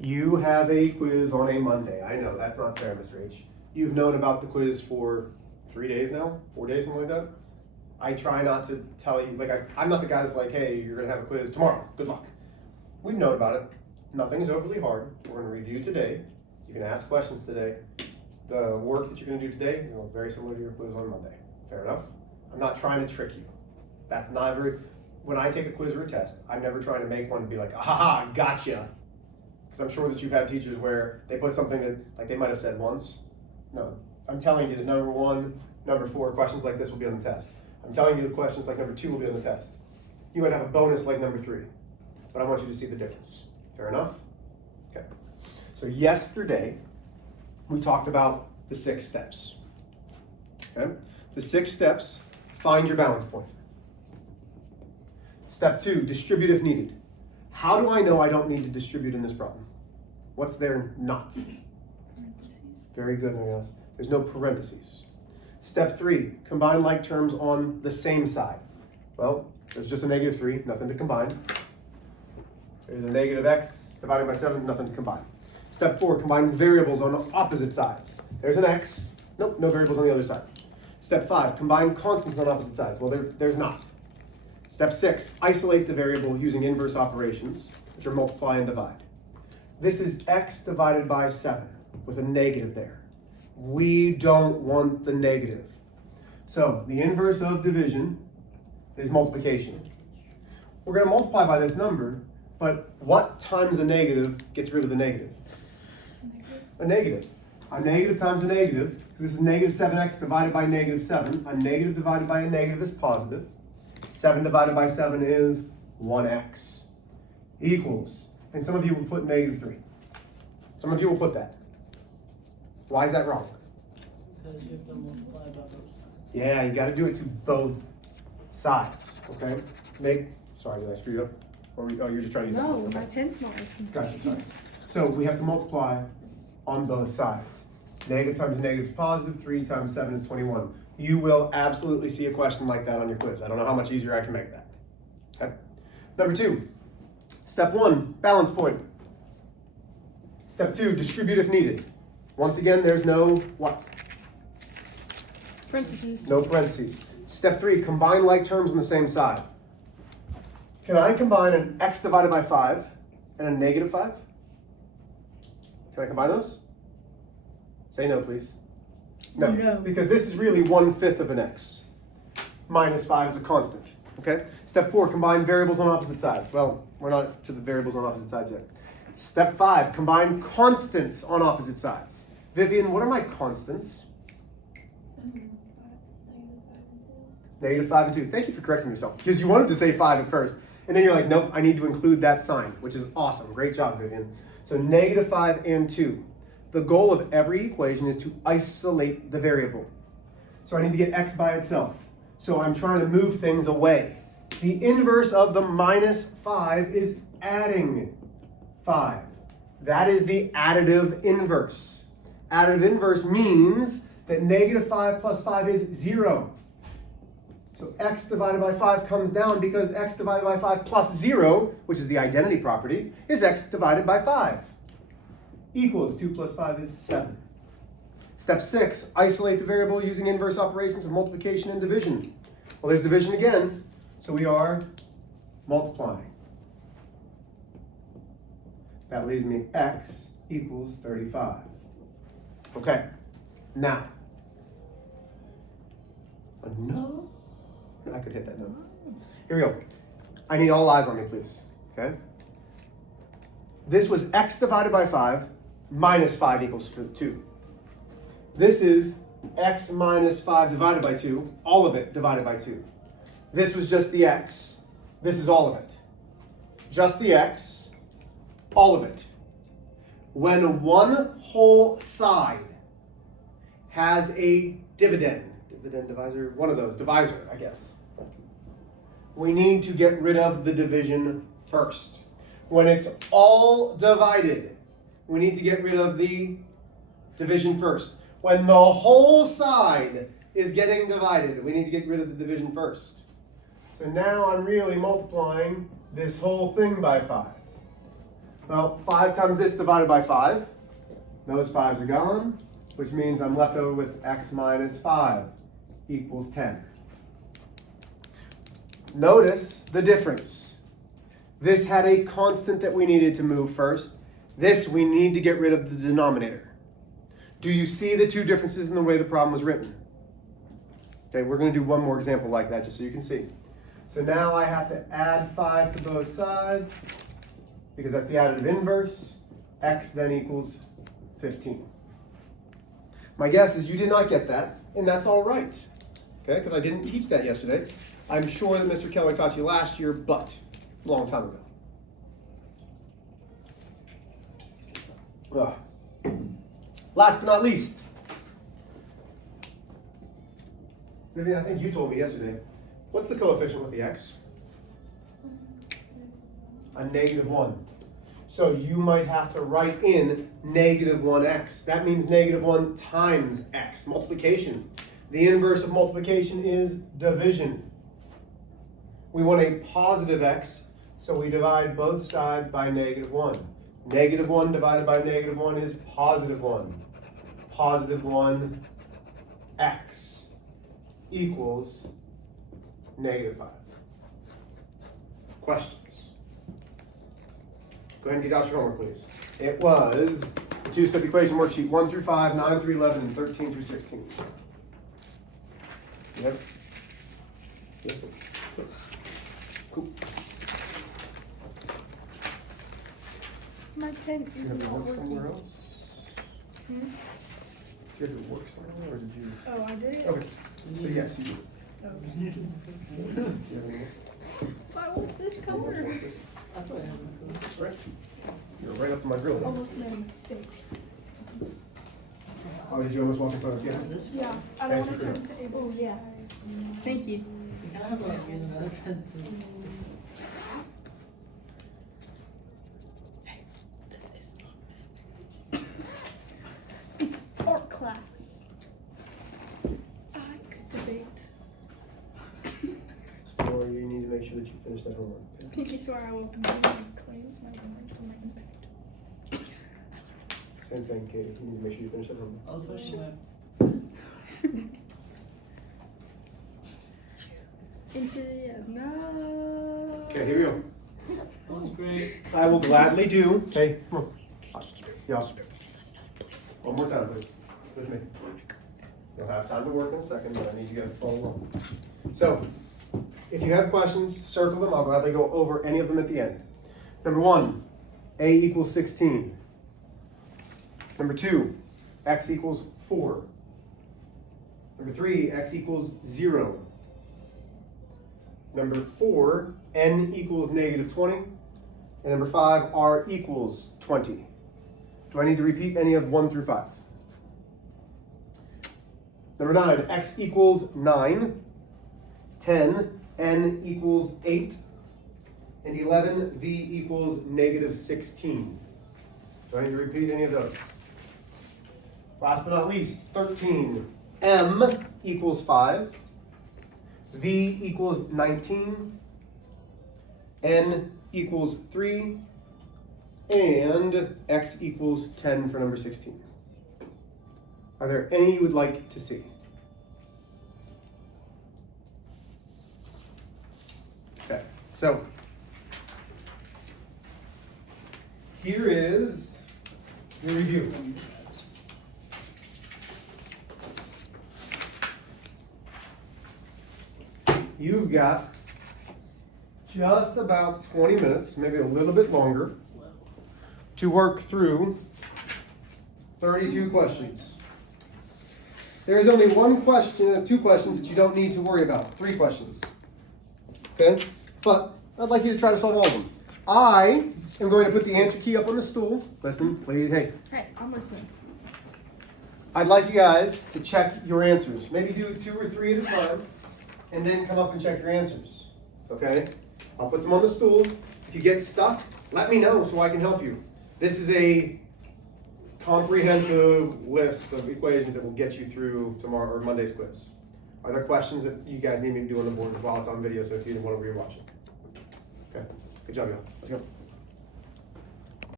You have a quiz on a Monday. I know, that's not fair, Mr. H. You've known about the quiz for 3 days now? 4 days, something like that? I try not to tell you, like I'm not the guy that's like, hey, you're gonna have a quiz tomorrow, good luck. We've known about it. Nothing's overly hard. We're gonna review today. You can ask questions today. The work that you're gonna do today is gonna look very similar to your quiz on Monday. Fair enough? I'm not trying to trick you. That's never, when I take a quiz or a test, I'm never trying to make one and be like, aha, gotcha. Because I'm sure that you've had teachers where they put something that, like they might have said once. No, I'm telling you that number 1, number 4, questions like this will be on the test. I'm telling you the questions like number 2 will be on the test. You might have a bonus like number 3, but I want you to see the difference. Fair enough? Okay. So yesterday, we talked about the 6 steps. Okay? The 6 steps, find your balance point. Step 2, distribute if needed. How do I know I don't need to distribute in this problem? What's there not? Parentheses. Very good, Marias. There's no parentheses. Step 3, combine like terms on the same side. Well, there's just a -3, nothing to combine. There's a negative x divided by 7, nothing to combine. Step 4, combine variables on opposite sides. There's an x, nope, no variables on the other side. Step 5, combine constants on opposite sides. Well, there's not. Step 6, isolate the variable using inverse operations, which are multiply and divide. This is x divided by 7 with a negative there. We don't want the negative. So the inverse of division is multiplication. We're going to multiply by this number, but what times a negative gets rid of the negative? A negative. A negative times a negative, because this is negative 7x divided by negative 7. A negative divided by a negative is positive. 7 divided by 7 is 1x equals, and some of you will put -3. Some of you will put that. Why is that wrong? Because you have to multiply by both sides. Yeah, you got to do it to both sides, okay? Sorry, did I screw you up? Or you're just trying to use No, that? my pen's not working. Gotcha, sorry. So we have to multiply on both sides. Negative times a negative is positive, 3 times 7 is 21. You will absolutely see a question like that on your quiz. I don't know how much easier I can make that. Okay. Number 2, step 1, balance point. Step 2, distribute if needed. Once again, there's no what? Parentheses. No parentheses. Step 3, combine like terms on the same side. Can I combine an x divided by 5 and a -5? Can I combine those? Say no, please. No, No. because this is really 1/5 of an x. -5 is a constant, okay? Step 4, combine variables on opposite sides. Well, we're not to the variables on opposite sides yet. Step 5, combine constants on opposite sides. Vivian, what are my constants? -5 and 2. Thank you for correcting yourself, because you wanted to say 5 at first. And then you're like, nope, I need to include that sign, which is awesome. Great job, Vivian. So -5 and 2. The goal of every equation is to isolate the variable. So I need to get x by itself. So I'm trying to move things away. The inverse of the -5 is adding 5. That is the additive inverse. Additive inverse means that -5 plus 5 is 0. So x divided by 5 comes down because x divided by 5 plus 0, which is the identity property, is x divided by 5. Equals 2 plus 5 is 7. Step 6, isolate the variable using inverse operations of multiplication and division. Well, there's division again, so we are multiplying. That leaves me x equals 35. Okay, now, no, I could hit that note. Here we go. I need all eyes on me, please, okay? This was x divided by 5 minus 5 equals 2. This is x minus 5 divided by 2, all of it divided by 2. This was just the x. This is all of it. Just the x, all of it. When one whole side has a dividend divisor, one of those, divisor, I guess, we need to get rid of the division first. When it's all divided, we need to get rid of the division first. When the whole side is getting divided, we need to get rid of the division first. So now I'm really multiplying this whole thing by 5. Well, 5 times this divided by 5. Those 5s are gone, which means I'm left over with x minus 5 equals 10. Notice the difference. This had a constant that we needed to move first. This we need to get rid of the denominator. Do you see the two differences in the way the problem was written? Okay, we're going to do one more example like that just so you can see. So now I have to add 5 to both sides because that's the additive inverse. X then equals 15. My guess is you did not get that, and that's all right. Okay, because I didn't teach that yesterday. I'm sure that Mr. Keller taught you last year, but a long time ago. Ugh. Last but not least, Vivian, I think you told me yesterday, what's the coefficient with the x? A -1. So you might have to write in -1x. That means -1 times x, multiplication. The inverse of multiplication is division. We want a positive x, so we divide both sides by -1. -1 divided by -1 is +1. +1 x equals -5. Questions? Go ahead and get out your homework, please. It was the two-step equation worksheet 1 through 5, 9 through 11, and 13 through 16. Yep. Cool. My pen Do you have is to not work working. somewhere else? Hmm? Do you have to work somewhere, or did you? Oh, I did it? Okay. So yes, you do. Oh. Do you have any more? I want this You color. also want this? I thought I had my That's right. You're right up to my grill. Almost made a mistake. Oh, did you almost walk in front of the This? Yeah, I Thanks don't want for to turn to able. Oh, yeah. Thank you. Can I have use another pen too? This is not It's art class. I could debate. Or you need to make sure that you finish that homework. Okay? Pinky swear I will continue to claims my rights and my impact. Same thing, Katie. You need to make sure you finish that homework. I'll push my. Into no. Okay, here we go. That was great. I will gladly do. Hey, come on. Yeah. One more time, please. With me. You'll have time to work in a second, but I need you guys to follow along. So, if you have questions, circle them. I'll gladly go over any of them at the end. Number 1, a equals 16. Number 2, x equals 4. Number 3, x equals 0. Number 4, n equals -20. And number 5, r equals 20. Do I need to repeat any of 1 through 5? Number 9, x equals 9. 10, n equals 8. And 11, v equals -16. Do I need to repeat any of those? Last but not least, 13, m equals 5. V equals 19, n equals 3, and x equals 10 for number 16. Are there any you would like to see? Okay, so here is your review. You've got just about 20 minutes, maybe a little bit longer, to work through 32 questions. There is only one question, 2 questions that you don't need to worry about. 3 questions. Okay? But I'd like you to try to solve all of them. I am going to put the answer key up on the stool. Listen, please, hey. Hey, I'm listening. I'd like you guys to check your answers. Maybe do 2 or 3 at a time, and then come up and check your answers. Okay? I'll put them on the stool. If you get stuck, let me know so I can help you. This is a comprehensive list of equations that will get you through tomorrow or Monday's quiz. Are there questions that you guys need me to do on the board while it's on video, so if you didn't want to rewatch it? Okay. Good job, y'all. Let's go.